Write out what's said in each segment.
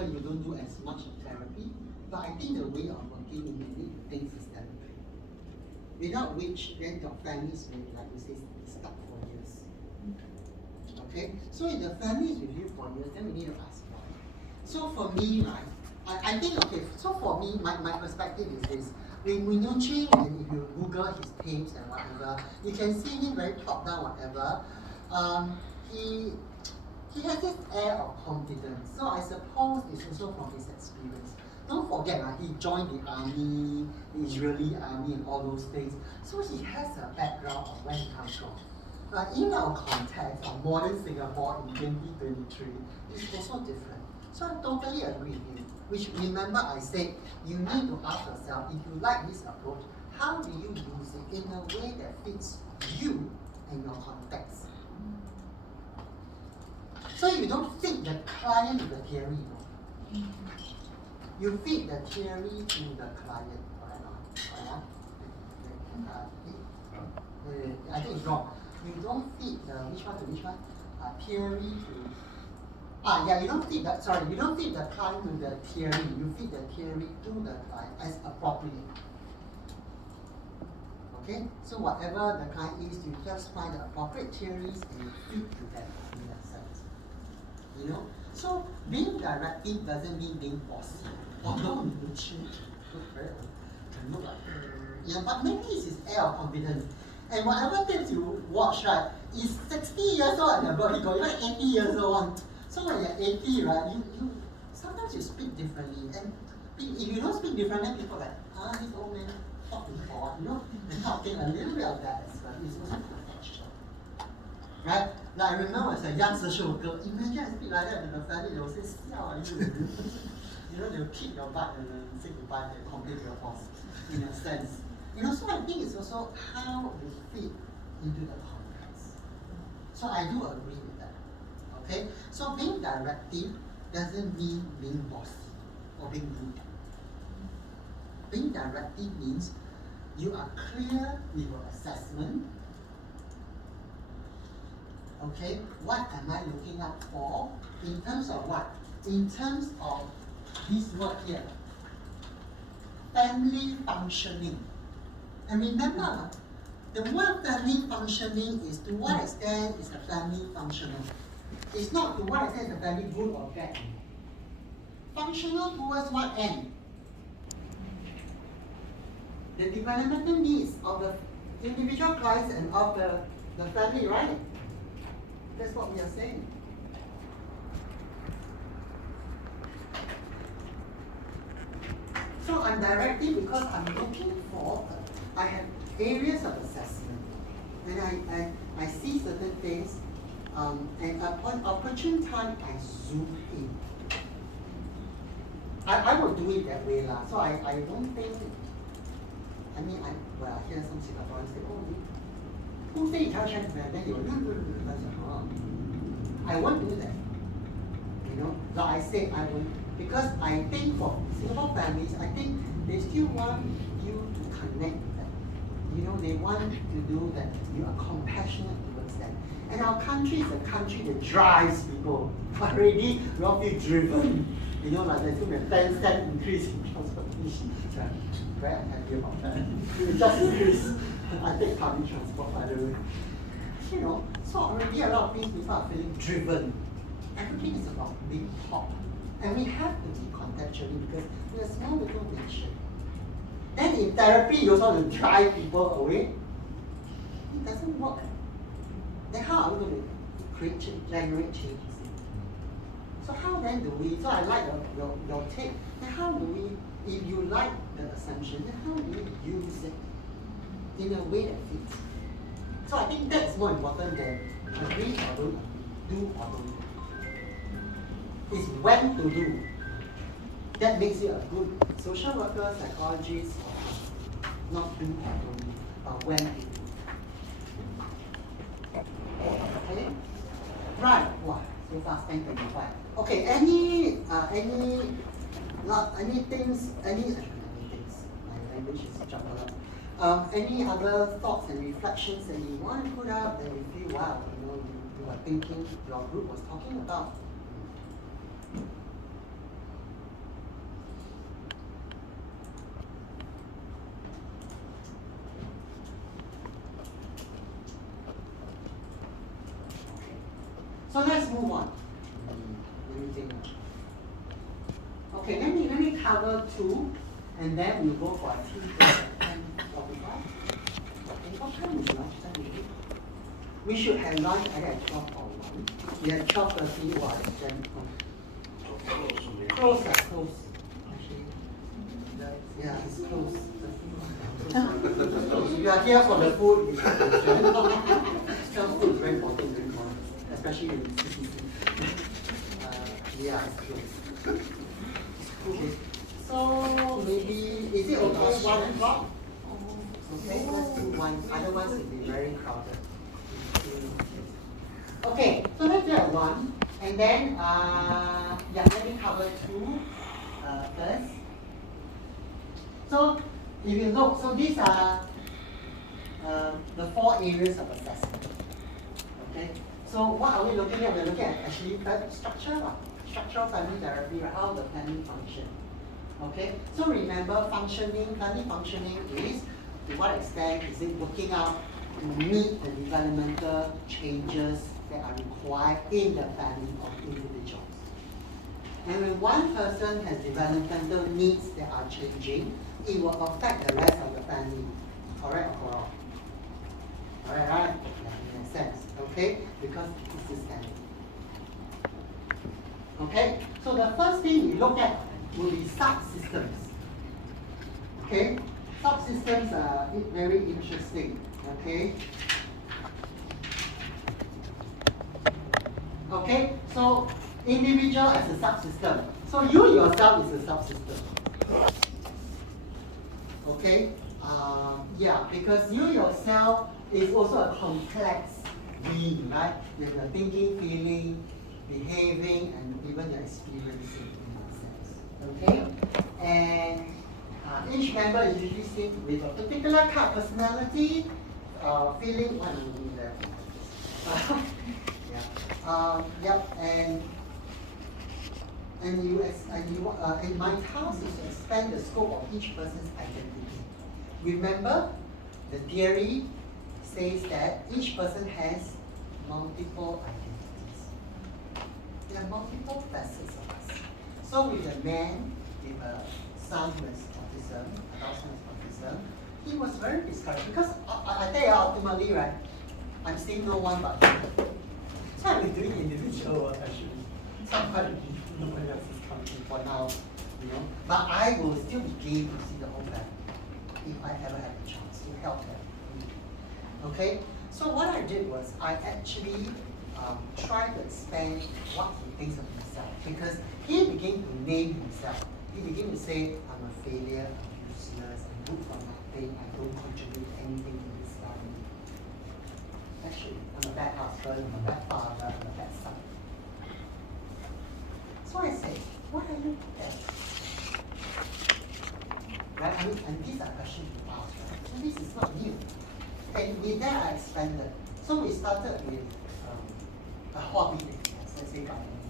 you don't do as much of therapy, but I think the way of working in many things is therapy. Without which, then your families will, like you say, stuck for years. Okay? So if the family is with you for years, then we need to ask why. So for me, right, I think, okay, so for me, my perspective is this. When Minucci, and if you Google his tapes and whatever, you can see him very top down, whatever. He has this air of confidence. So I suppose it's also from his experience. Don't forget, he joined the army, the Israeli army, and all those things. So he has a background of where he comes from. In our context of modern Singapore in 2023, it's also different. So I totally agree with him. Which, remember, I said you need to ask yourself, if you like this approach, how do you use it in a way that fits you and your context? So you don't fit the client to the theory, you fit the theory to the client. I think it's wrong. You don't fit the which one to which one? Theory to you don't fit the you don't fit the client to the theory. You fit the theory to the client as appropriate. Okay, so whatever the client is, you just find the appropriate theories and you fit to that in that sense. You know, so being directive doesn't mean being bossy. Although you can look like, but maybe it's his air of confidence. And whatever things you watch, right, is 60 years old and above, he got even 80 years old. So when you're 80, right, you sometimes you speak differently. And if you don't speak differently, people are like, this old man talking for what? You know, and talking a little bit of that as well. It's also contextual. Right? Like I remember as a young social worker, imagine I speak like that in the family, they will say, you know, they'll kick your butt and then say goodbye and complain to your boss, in a sense. You know, so I think it's also how you fit into the context. So I do agree with that. Okay? So being directive doesn't mean being bossy or being rude. Being directive means you are clear with your assessment. Okay, what am I looking out for? In terms of what? In terms of this word here. Family functioning. And remember, the word family functioning is to what extent is the family functional. It's not to what extent is the family good or bad. Functional towards what end? The developmental needs of the individual clients and of the family, right? That's what we are saying. So I'm directing because I'm looking for, I have areas of assessment. And I see certain things, and upon opportune time, I zoom in. I will do it that way. So I don't think, I hear some Singaporeans say, who say you can't change man? Then you will, I won't do that. You know, so I say I won't, because I think for Singapore families, I think they still want you to connect with them. You know, they want to do that. You are compassionate towards them. And our country is a country that drives people. Already, we all feel driven. You know, like there's going to be a 10% increase in transportation. Very unhappy about that. It just increase. I take public transport, by the way. You know, so already a lot of things people are feeling driven. Everything is about being taught. And we have to be contextually because we're a small little nation. And in therapy, you also want to drive people away. It doesn't work. Then how are we going to create change, generate change? So how then do we, so I like your take, then how do we, if you like the assumption, then how do we use it in a way that fits? So I think that's more important than agree or don't agree, do or don't do. It's when to do. That makes you a good social worker, psychologist, not do or don't do, but when to do. Okay? Right. Wow, so fast, 10:25. Okay, any things, my language is jumbled up. Any other thoughts and reflections that you want to put up that you feel, wow, you know, you are thinking, your group was talking about? So let's move on. Let me think. Okay, let me cover 2, and then we'll go for a tea break at 10:45. Okay, what time is lunch time today? We should have lunch either at 12 or 1. We have 12:30 or at 10. Close. Actually, yeah, it's close. You are here for the food. Some food is very important, especially in CCC. Yeah, it's close. Okay. So maybe is it okay 1 o'clock? Okay, let's do 1. Otherwise it'll be very crowded. Okay, so let's do at 1, and then yeah, let me cover 2 first. So if you look, so these are the 4 areas of assessment. Okay, so what are we looking at? We're looking at actually structural family therapy, how the family function. Okay, so remember family functioning is to what extent is it working out to meet the developmental changes that are required in the family of individuals. And when one person has developmental needs that are changing, it will affect the rest of the family. Correct or wrong? Alright, right? That makes sense. Okay? Because it's systemic. Okay? So the first thing we look at will be subsystems. Okay? Subsystems are very interesting. Okay? Okay? So individual as a subsystem. So you yourself is a subsystem. Okay? Yeah, because you yourself is also a complex being, right? With your thinking, feeling, behaving, and even your experiencing in that sense. Okay? And each member is usually seen with a particular kind of personality, feeling, what am I doing there? Yep, and my task is to expand the scope of each person's identity. Remember, the theory says that each person has multiple identities. There are multiple facets of us. So with a man with a son with autism, adult son with autism, he was very discouraged because I tell you ultimately, right, I'm seeing no one but him. So I've been doing individual work actually. So I'm quite no one else is coming for now, you know. But I will still be game to see the whole family if I ever have a chance to help them. Okay? So what I did was I actually tried to expand what he thinks of himself because he began to name himself. He began to say, I'm a failure, I'm useless, I'm good for nothing, I don't contribute anything to this family. Actually, I'm a bad husband, I'm a bad father, I'm a bad son. So I said, what are you bad? Right? I mean, and these are questions you ask, right? So this is not new. And with that, I expanded. So we started with a hobby that he has, let's say gardening.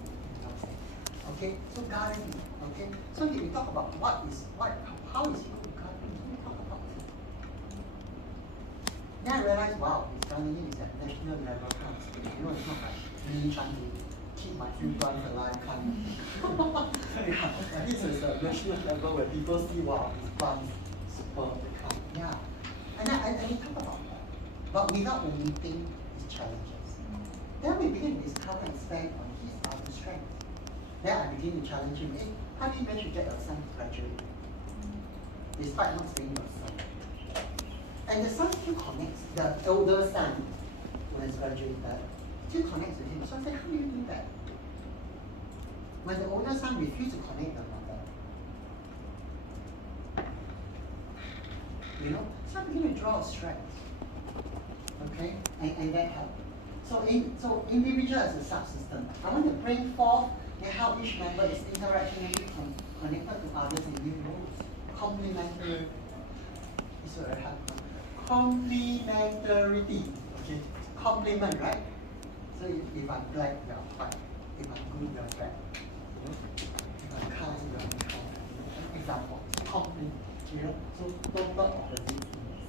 Okay, so gardening. Okay, so if we talk about how is he good gardening, we talk about it. Then I realized, wow, his gardening is at national level kind of thing. You know, it's not like me trying to keep my few plants alive kind of. Yeah, this is a national level where people see, wow, his plants super kind. Yeah, and we talk about that, but without omitting his challenges. Then we begin to discover and expand on his other strengths. Then I begin to challenge him, hey, how do you manage to get your son to graduate? Despite not saying your son. And the son still connects, the older son who has graduated, still connects with him. So I said, how do you do that? When the older son refused to connect the mother. You know? So I begin to draw a strength. Okay? And that helped. So individual as a subsystem. I want to bring forth how each member is interactionally connected to others in new roles. Complementary. It's very hard. Complementarity. Okay. Complement, right? So if I'm black, you're white. If I'm good, you're bad. If I'm kind, you're unkind. Example. Complement. You know? So total opposites in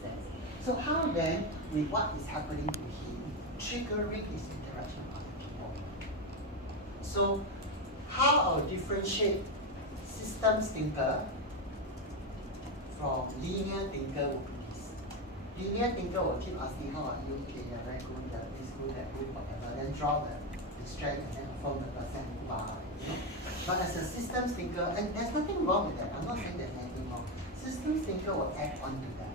that sense. So how then, with what is happening to him, triggering his interaction with other people? So how I'll differentiate systems thinker from linear thinker would be this. Linear thinker will keep asking, how are you? Okay, you're very good, you're this good, that good, whatever. Then drop the strength and then affirm the person and move on, you know. But as a systems thinker, and there's nothing wrong with that. I'm not saying there's anything wrong. Systems thinker will add on to that.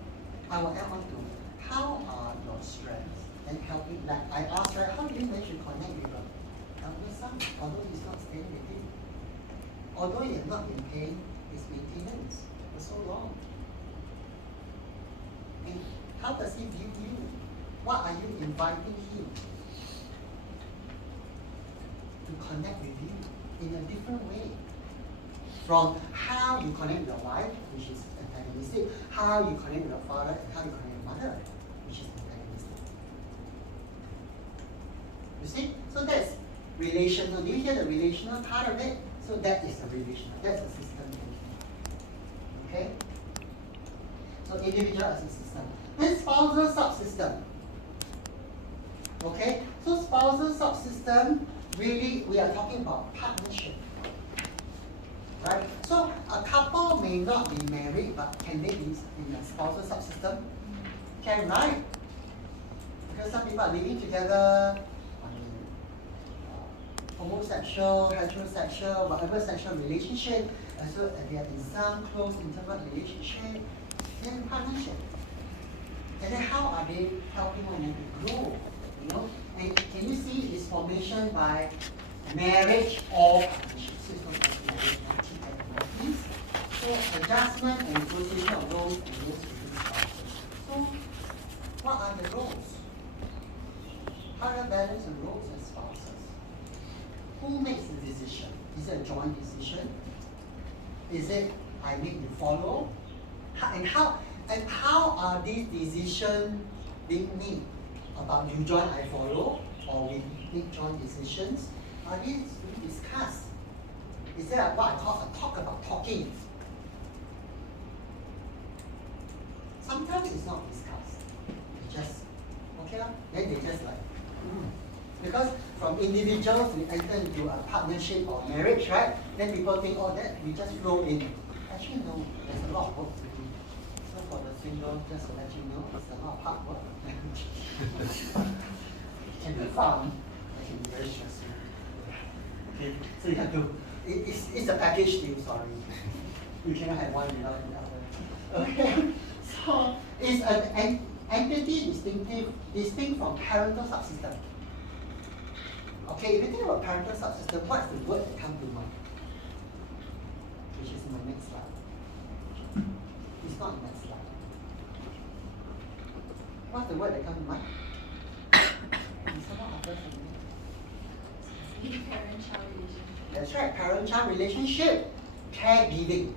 I will add on to how are your strengths and helping. Like I asked, right, how do you manage to connect with your son, although he's not staying with you? Although he has not been paying his maintenance for so long. And how does he view you? What are you inviting him to connect with you in a different way? From how you connect with your wife, which is antagonistic, how you connect with your father, and how you connect with your mother, which is antagonistic. You see? So that's relational. Do you hear the relational part of it? So that is the relational. That's the system thinking. Okay? So individual as a system. Then spousal subsystem. Okay? So spousal subsystem, really we are talking about partnership. Right? So a couple may not be married, but can they be in a spousal subsystem? Can, right? Because some people are living together, homosexual, heterosexual, whatever sexual relationship, as well as they are in some close intimate relationship, then partnership. And then how are they helping one another to grow? You know? And can you see its formation by marriage or partnership? So it's not just marriage, not T-type. So adjustment and negotiation of roles and roles between spouses. So what are the roles? How do you balance the roles as spouses? Who makes the decision? Is it a joint decision? Is it I make you follow? And how are these decisions being made? About you join, I follow, or we make joint decisions? Are these being discussed? Is there what I call a talk about talking? Sometimes it's not discussed. It's just, okay lah. Then they just like, Because from individuals we enter into a partnership or marriage, right? Then people think, oh, that we just flow in. Actually, no, there's a lot of work to do. So for the single, just to let you know, it's a lot of hard work. It can be fun, it can be very stressful. Okay, so you have to, it's a package deal, sorry. You cannot have one without the other. Okay, so it's an entity distinct from parental subsystem. Okay, if you think about parental subsystem, what's the word that comes to mind? Which is in the next slide. It's not in the next slide. What's the word that comes to mind? Is someone other than me? Parent-child relationship. That's right, parent-child relationship. Caregiving.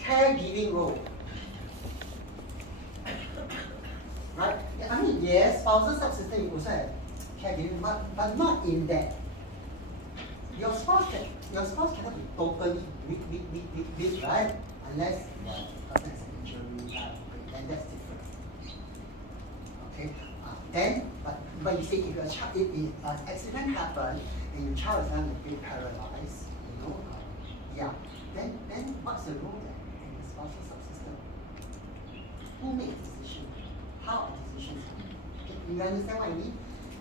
Caregiving role. Right? I mean, yes, spousal subsystem you also have caregiving, but not in that. Your spouse cannot be totally weak, right? Unless the person has an injury, then that's different. Okay? Then, but you see, if an accident happens and your child is going to be paralyzed, you know, then what's the role then in the spousal subsystem? Who makes decisions? How are decisions made? You understand what I mean?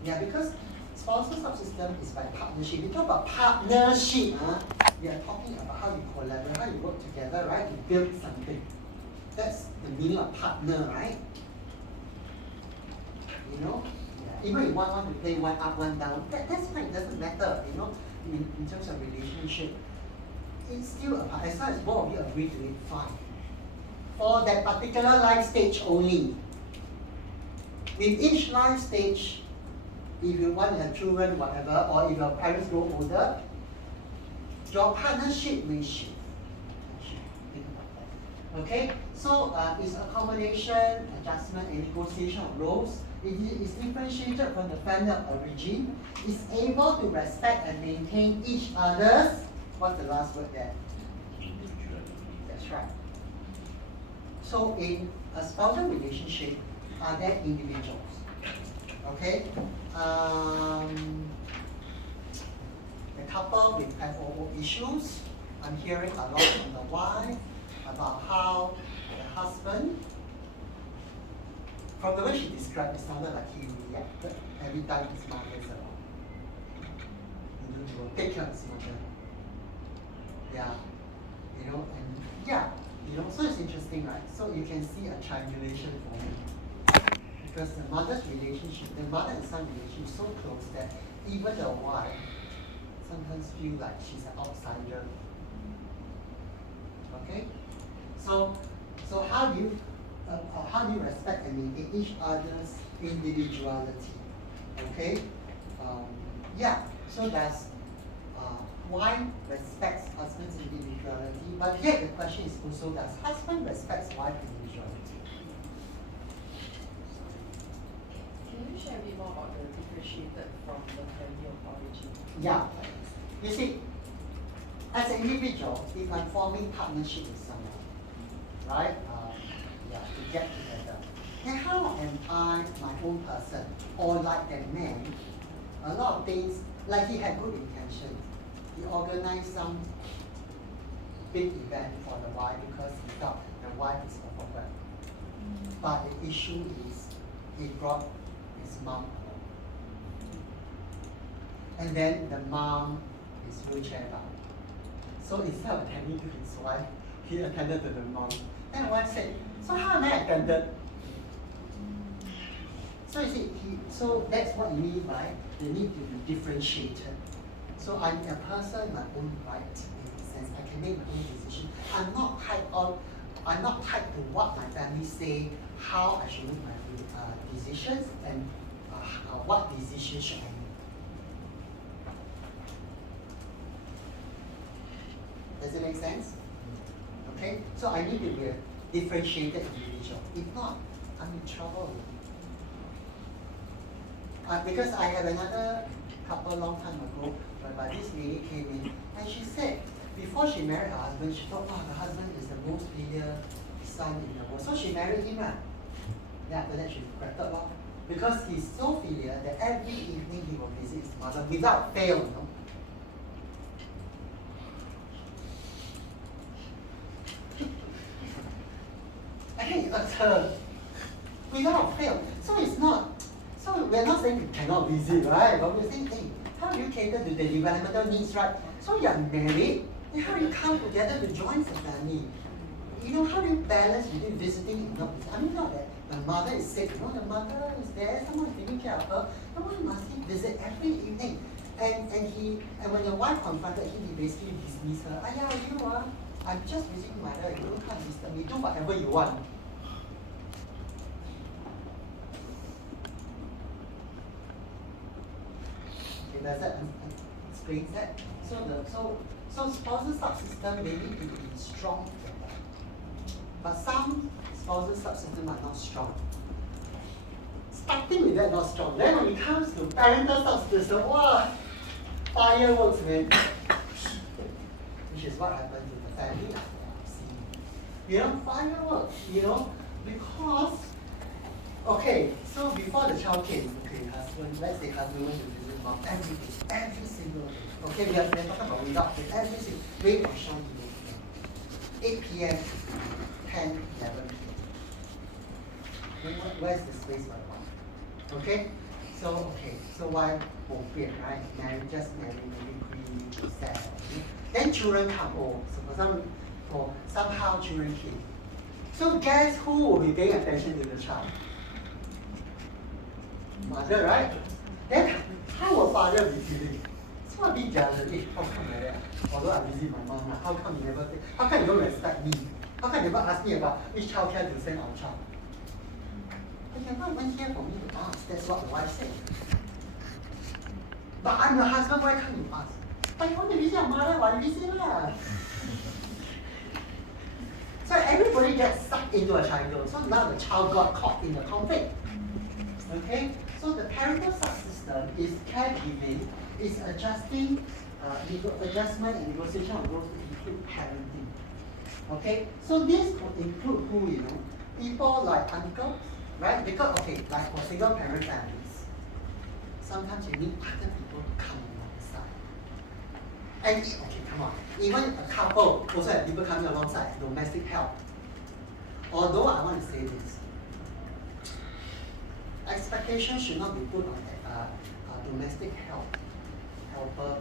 Yeah, because spousal subsystem is by partnership. We talk about partnership, we are talking about how you collaborate, how you work together, right, to build something. That's the meaning of partner, right? You know, even if one wants to play one up, one down, that's fine. It doesn't matter. You know, in terms of relationship, it's still a part. As long as both of you agree to it, fine. For that particular life stage only. With each life stage, if you want to have children, whatever, or if your parents grow older, your partnership will shift. Think about that. Okay, so it's a combination, adjustment, and negotiation of roles. It is differentiated from the family of origin. It's able to respect and maintain each other's. What's the last word there? That's right. So in a spousal relationship, are there individuals? Okay. couple with FOO issues. I'm hearing a lot from the wife about how the husband, from the way she described, it sounded like he reacted every time his mother is around. He will take care of his mother. Yeah, so it's interesting, right? So you can see a triangulation forming. Because the mother's relationship, the mother and son relationship is so close that even the wife sometimes feel like she's an outsider. Okay? So how do you respect and maintain each other's individuality? Okay? So that's wife respects husband's individuality, but yet the question is also, does husband respect wife's individuality? Can you share a bit more about the differentiated from the family of origin? Yeah. You see, as an individual, if I'm forming partnership with someone, right? To get together. Then how am I my own person? Or like that man, a lot of things, like he had good intentions. He organized some big event for the wife because he thought the wife is overwhelmed. But the issue is he brought his mom along. And then the mom is wheelchair bound. So instead of attending to his wife, he attended to the mom. Then the wife said, so how am I attended? So you see, so that's what you mean by the need to be differentiated. So I'm a person, my own right, in a sense. I can make my own decision. I'm not tied to what my family say, how I should make my decisions, and what decisions should I make. Does it make sense? Okay? So I need to be a differentiated individual. If not, I'm in trouble. Because I have another couple long time ago, whereby this lady came in and she said, before she married her husband, she thought, the husband is the most filial son in the world. So she married him, right? Then after that, she regretted, because he's so filial that every evening he will visit his mother without fail, Okay, without fail. So it's not. So we're not saying you cannot visit, right? But we're saying, hey, how do you cater to the developmental needs, right? So you're married, then how do you come together to join the family? How do you balance between visiting and not visiting? I mean, not that the mother is sick, the mother is there, someone is taking care of her. Then why must he visit every evening? And when the wife confronted him, he basically dismissed her. I'm just visiting mother, you don't come disturb me, do whatever you want. Does that explain that? So spousal subsystem, they need to be strong. But some spousal subsystem are not strong. Starting with that, not strong. Then when it comes to parental subsystem, fireworks, man. Which is what happened to the family. Fireworks, because, so before the child came, let's say husband went to visit mom every single day. Okay, we're talking about without fail, every single rain or shine, 8 p.m., 10, 11 p.m. Where's the space for the mom? So why both right? Just marry, maybe sad. Then children come home. So somehow children came. So guess who will be paying attention to the child? Mother, right? Then how will father be feeling? So I'll be jealous. How come like that? Although I visit my mom, how come you don't respect me? How come you never ask me about which childcare to send our child? But you're not even here for me to ask. That's what the wife said. But I'm your husband, why can't you ask? But you want to visit your mother, why you visit her? So everybody gets sucked into a triangle. So now the child got caught in the conflict. Okay? So the parental subsystem is caregiving, is adjustment and negotiation of roles to include parenting. Okay? So this could include who, people like uncles, right? Because, like for single parent families, sometimes you need other people to come alongside. And okay, come on. Even a couple also have people coming alongside, domestic help. Although I want to say this, expectation should not be put on domestic helper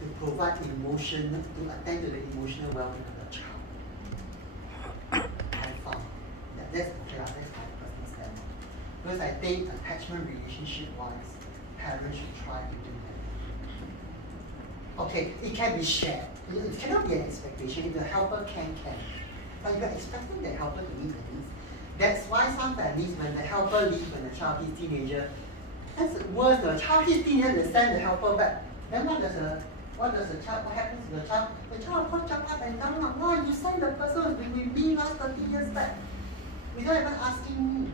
to provide emotion, to attend to the emotional well-being of the child. I found that's okay, that's my personal standpoint. Because I think attachment relationship-wise, parents should try to do that. Okay, it can be shared. It cannot be an expectation. If the helper can. But you're expecting the helper to meet the needs. That's why some families, when the helper leaves when the child is teenager, that's worse. The child is teenager, they send the helper back. Then what happens to the child? The child of course jump up and down. Why you send the person who's been with me last 30 years back? Without even asking me.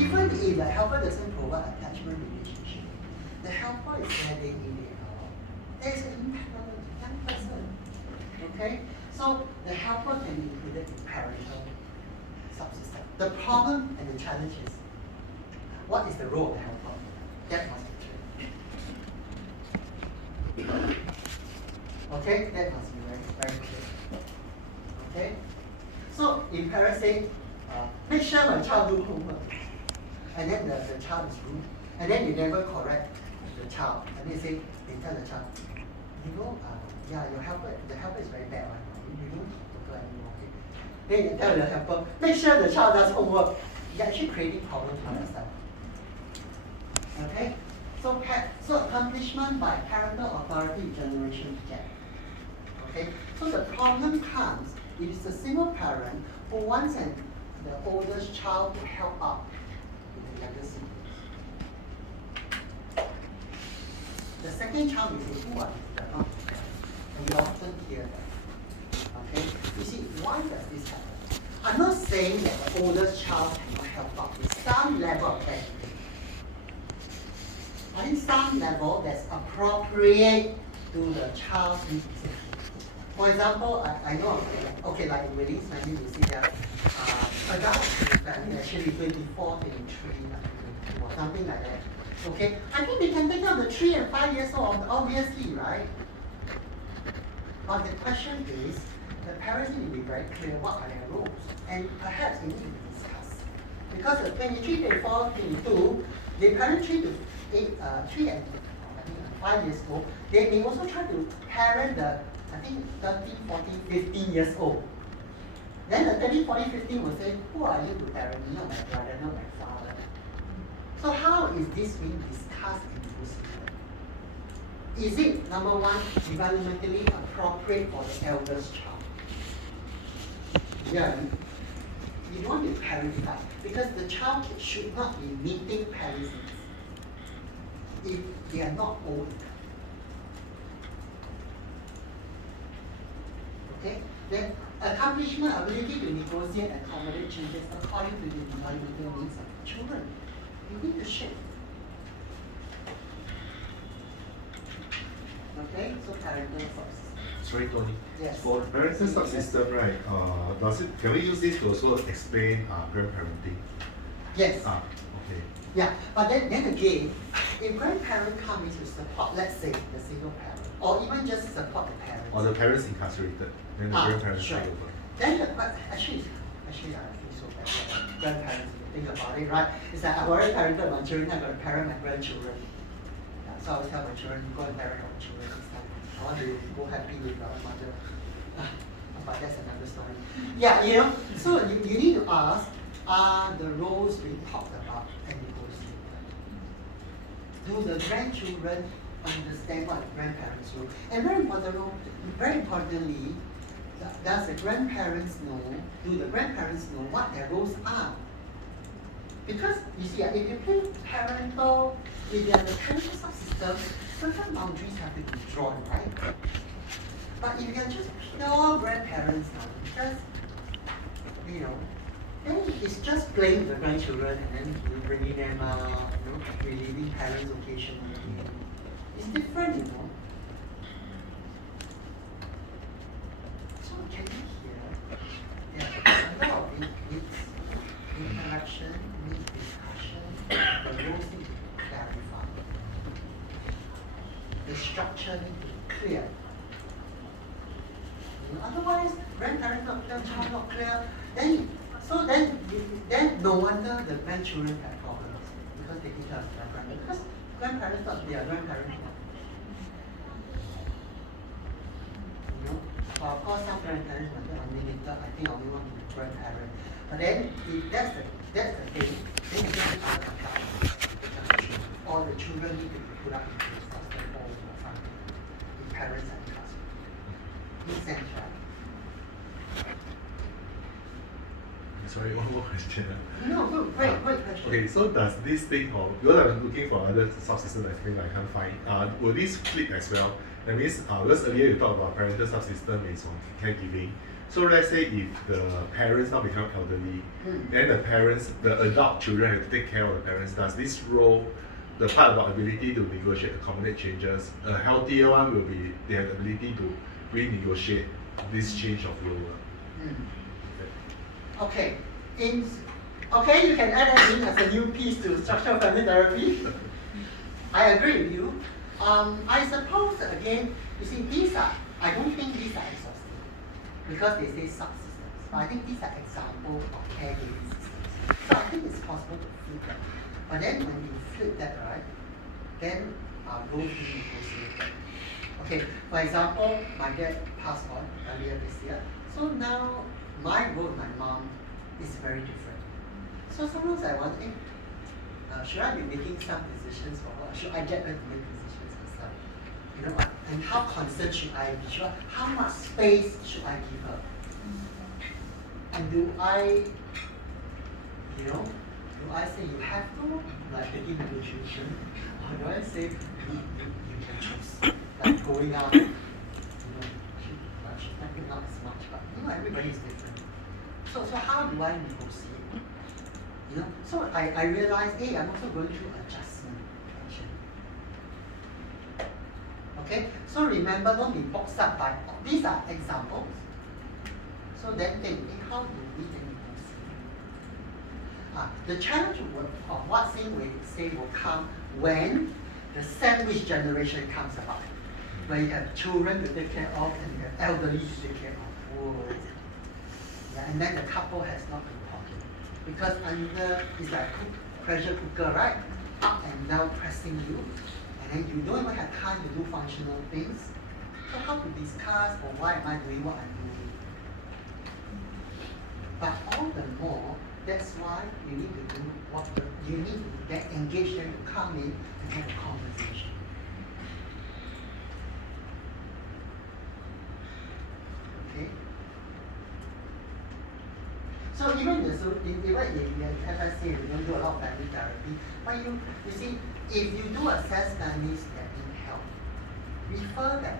Even if the helper doesn't provide attachment relationship, the helper is standing in the house. There is an impact on the young person. Okay? So the helper can be included in parental subsistence. The problem and the challenge is, what is the role of the helper? That must be clear. Okay? That must be very, very clear. Okay? So if parents say, make sure my child do homework, and then the child is rude, and then you never correct the child, and they say, they tell the child, yeah, the helper is very bad one. You don't talk to her anymore. Okay? Then you tell the helper, make sure the child does homework. You're actually creating problems for yourself. Okay? So accomplishment by parental authority generation gap. Okay? So the problem comes if it's a single parent who wants the oldest child to help out with the younger siblings. The second child will say, who are you? They're not together. And we often hear that. Okay? You see, why does this happen? I'm not saying that the oldest child cannot help out with some level of education. I think some level that's appropriate to the child's needs. For example, I know, okay, like in Willie's family, you see that adults in the family actually 24, 23, or something like that. Okay, I think they can take care of the 3 and 5 years old, obviously, right? But the question is, the parents need to be very clear what are their roles, and perhaps they need to discuss. Because the 23, 24, 22, the parents 3 and 5 years old, they may also try to parent the, I think, 13, 14, 15 years old. Then the 13, 14, 15 will say, who are you to parent me? Not my brother, not my father. So how is this being discussed in procedure? Is it, number one, developmentally appropriate for the eldest child? Yeah, you don't want to parentified because the child should not be meeting parents' needs if they are not old enough. Okay? Then accomplishment, ability to negotiate and accommodate changes according to the developmental needs of children. You need to shift. Okay, so parental subsistence. Sorry, Tony. Yes. For parental subsystem, right? Can we use this to also explain grandparenting? Yes. Okay. Yeah, but then again, if grandparent come into support, let's say the single parent, or even just support the parents. Or the parents incarcerated, then the grandparents sure. take over. Then actually I feel so bad for grandparents. If you think about it, right? It's like I've already parented my children, I'm going to parent my grandchildren. Yeah, so I always tell my children, go and parent our children this time. I want to go happy with our mother. But that's another story. Yeah, so you need to ask, are the roles being talked about and negotiated? Do the grandchildren understand what the grandparents do? And very importantly, does the grandparents know, do the grandparents know what their roles are? Because you see, if you play parental, if you have a parental subsystem, certain boundaries have to be drawn, right? But if you're just pure grandparents now, just, then it's just playing with the grandchildren and then bringing them out, relieving parents occasionally. It's different, So can you hear a lot of needs interaction, needs discussion, the roles need to be structure need to be clear. Otherwise, grandparents not clear, child not clear, then no wonder the grandchildren have problems because they teach us grandparents. Because grandparents not their grandparents. Of course, some grandparents when they're unlimited, I think only one grandparent. But then if that's the thing, then you get out of the all the children need to be put up into the system all the time. The parents and classroom. Makes sense, right? Sorry, one more question. No, good, great question. Okay, so does this thing, or because I'm looking for other subsystem explain, I can't find. Will this flip as well? That means, because earlier you talked about parental subsystem is on caregiving. So let's say if the parents now become elderly, then the adult children have to take care of the parents. Does this role, the part about ability to negotiate, accommodate changes, a healthier one will be they have the ability to renegotiate this change of role? Okay. Okay, you can add that in as a new piece to structural family therapy. I agree with you. I suppose again, you see, I don't think these are exhaustive because they say subsystems. But I think these are examples of caregiving systems. So I think it's possible to flip that. But then when you flip that, right, then roles be negotiated. Okay, for example, my dad passed on earlier this year. So now my role with my mom is very different. So sometimes I wonder, should I be making some decisions for her? Should I get her to make decisions herself? You know, and how concerned should I be? How much space should I give her? And do I say you have to, like taking negotiation, or do I say you can choose, like going out? She's not going out as much, but everybody is different. So how do I negotiate? So I realize, hey, I'm also going through adjustment. Okay, so remember, don't be boxed up by these are examples. So then think, how do we negotiate? The challenge of what Xing Wei say will come when the sandwich generation comes about, where you have children to take care of and you have elderly to take care of. Whoa. Yeah, and then the couple has not been talking. Because it's like a pressure cooker, right? Up and down pressing you. And then you don't even have time to do functional things. So how to discuss or why am I doing what I'm doing? But all the more, that's why you need to do you need to get engaged them to come in and have a conversation. Okay? So even in FSC, we don't do a lot of family therapy, but you see, if you do assess families that need help, refer them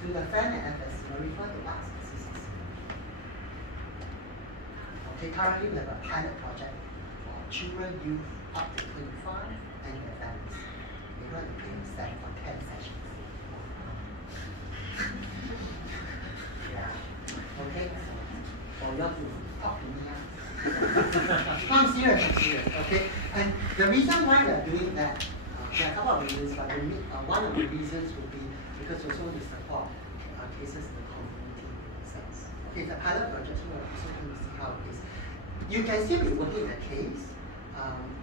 to the FAM and FSC, or refer to us as CCC. Okay, currently we have a pilot project for children, youth up to 25 and their families. We're going to pay them for 10 sessions. Yeah. Okay, for you to talk to me. No, I'm serious, okay? And the reason why we are doing that, there are a couple of reasons, but one of the reasons would be because we also want to support cases in the community sense. Okay, it's a pilot project, so we're also going to see how it is. You can still be working a case,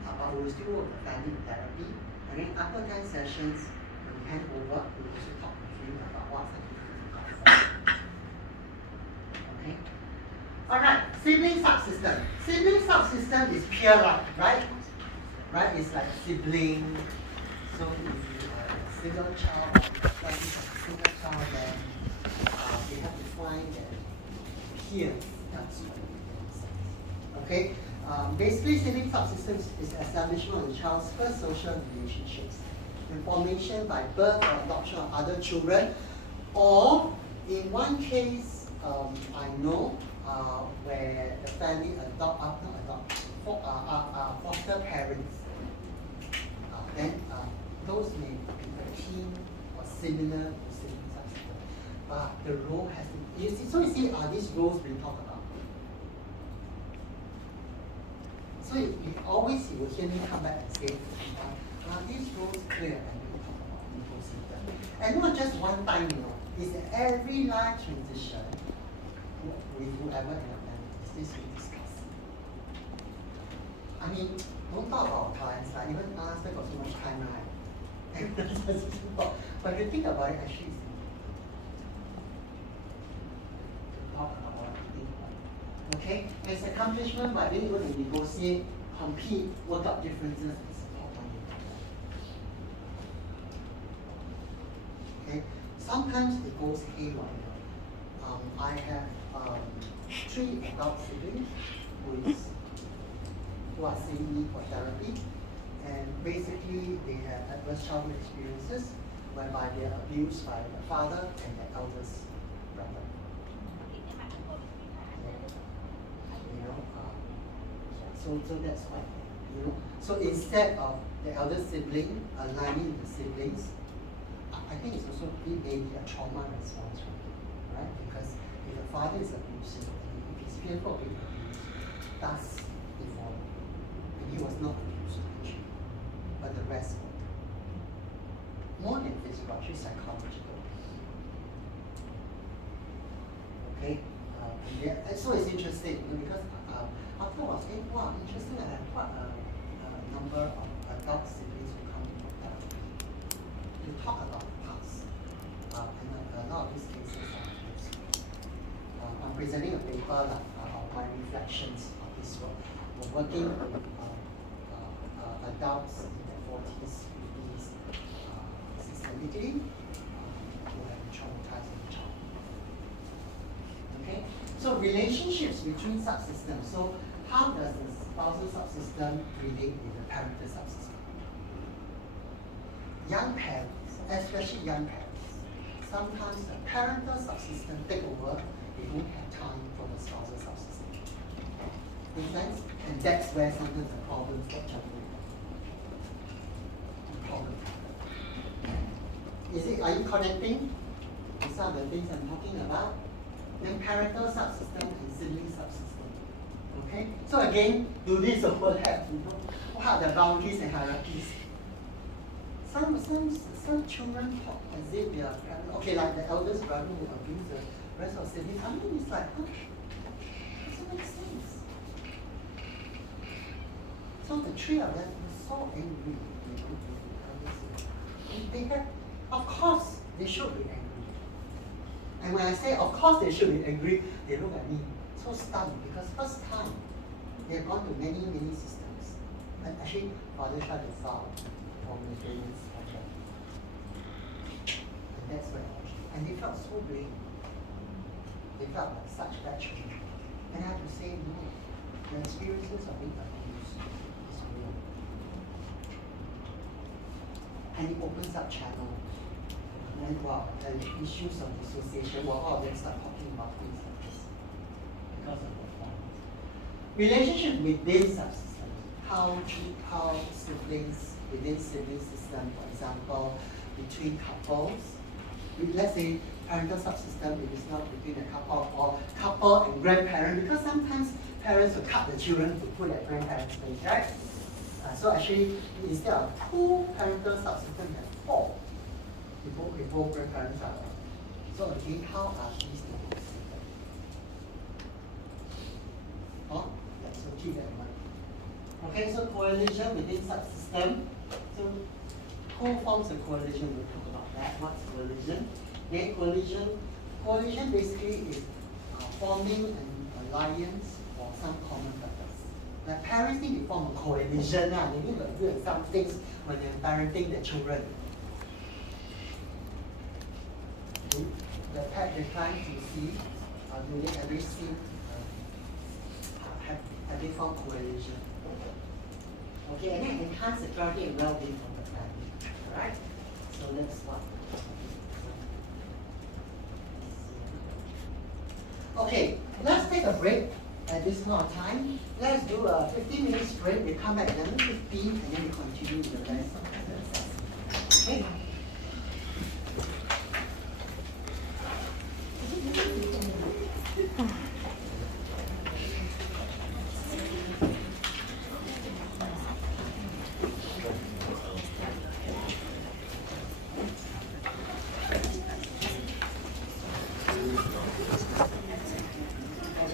but we will still work the family therapy. And then after 10 sessions, when we hand over, we will also talk with you about what's the difference. Okay? Alright, sibling subsystem. Sibling subsystem is peer like, right? Right? It's like sibling. So if you are a single child, like a single child, then you have to find that peers. That's what it is. Okay? Basically, sibling subsystem is establishment of the child's first social relationships. Formation by birth or adoption of other children, or in one case, I know where the family foster parents. Then those may be a kin or similar to sibling subsystem. But the role has to be, you see, are these roles being talked about? So you will hear me come back and say, are these roles clear and we talk about negotiated? And not just one time, it's every life transition with whoever in a family. This we discuss. I mean, don't talk about clients, like even us, we got so much time, right? But if you think about it, actually, it's talk about what you think about it. Okay? It's accomplishment by being able to negotiate, compete, work out differences, and support one another. Okay? Sometimes it goes haywire. I have 3 adult siblings who are seeing me for therapy, and basically they have adverse childhood experiences whereby they are abused by the father and their eldest brother. So that's why, So instead of the elder sibling aligning with the siblings, I think it's also maybe a trauma response, right? Because if the father is abusive, if he's fearful of being abused, that's before. And he was not abused, actually, but the rest were. More than physical, actually psychological. Okay? So it's interesting, because after I was wow, interesting, I have quite a number of adult siblings who come to therapy to talk about the past. And a lot of these cases are kids. I'm presenting a paper of my reflections of this work. We're working with adults in their 40s, 50s, systemically, who have been traumatized as a child. Okay? So relationships between subsystems. So how does the spousal subsystem relate with the parental subsystem? Young parents, especially young parents, sometimes the parental subsystem take over, they don't have time for the spousal subsystem. Make sense? And that's where sometimes the problems get generated. The problem. Are you connecting with some of the things I'm talking about? Then parental subsystem and sibling subsystem. Okay? So again, do this overlap? What are the boundaries and hierarchies? Some children talk as if they are parents. Okay, like the eldest brother who abused the rest of siblings. I mean, it's like, doesn't make sense. So the 3 of them were so angry. And they have, of course, they should be angry. And when I say, of course they should be angry, they look at me so stunned, because first time they have gone to many, many systems. And actually, father tried to file for miscellaneous contract. And that's where, and they felt so brave. They felt like such bad children. And I have to say, no, the experiences of being abused is real. And it opens up channel. And wow, the issues of dissociation, all of them start talking about things like this because of the violence. Relationship within subsystems, how siblings within sibling system, for example, between couples. Let's say parental subsystem, if it's not between a couple or couple and grandparent, because sometimes parents will cut the children to put their grandparents' place, right? So actually, instead of 2 parental subsystems, you have 4. If both grandparents are. So again, how are these things? Yeah, so keep that in mind. Okay, so coalition within subsystem. So who forms a coalition? We'll talk about that. What's coalition? Then coalition basically is forming an alliance for some common purpose. Like parents need to form a coalition. They need to do some things when they're parenting their children. They're trying to see, do they have they formed coalition? Okay, and then enhance security and well-being for the family. Alright? So that's what. Okay, let's take a break at this point of time. Let's do a 15 minutes break. We come back at 11:15 and then we continue with the rest of the session. Okay?